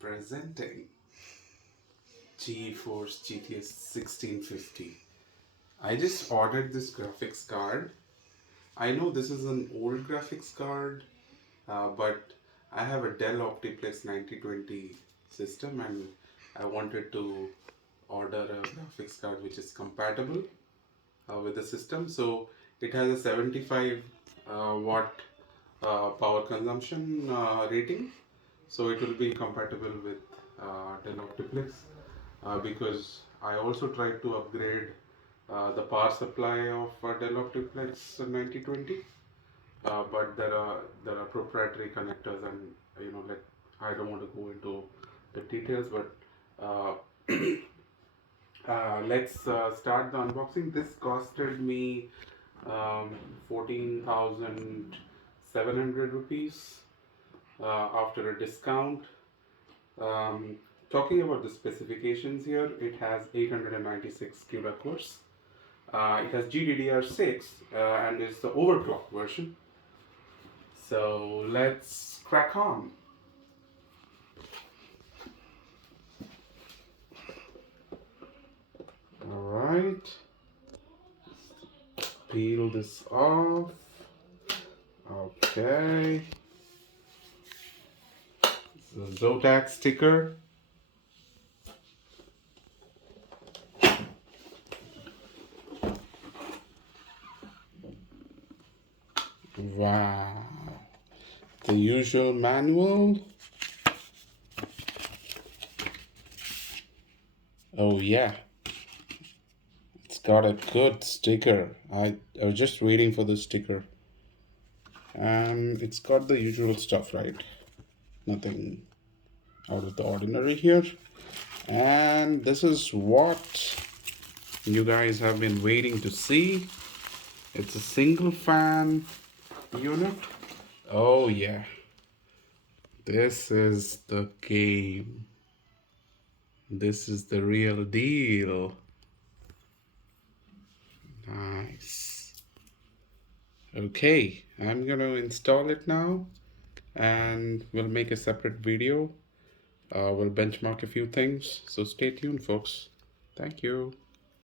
Presenting GeForce GTX 1650. I just ordered this graphics card. I know this is an old graphics card, but I have a Dell Optiplex 9020 system and I wanted to order a graphics card which is compatible with the system. So it has a 75 watt power consumption rating, so it will be compatible with Dell Optiplex because I also tried to upgrade the power supply of Dell Optiplex 9020, but there are proprietary connectors, and I don't want to go into the details, but let's start the unboxing. This costed me 14,700 rupees after a discount. Um, Talking about the specifications here, it has 896 CUDA cores. It has GDDR6 and it's the overclock version. So let's crack on. Alright, peel this off. Okay, it's a Zotac sticker. Wow, the usual manual. Oh yeah, it's got a good sticker. I was just waiting for the sticker. And it's got the usual stuff, right? Nothing out of the ordinary here. And this is what you guys have been waiting to see. It's a single fan unit. Oh yeah, this is the game. This is the real deal. Nice. Okay, I'm gonna install it now and we'll make a separate video. We'll benchmark a few things, so stay tuned folks. Thank you.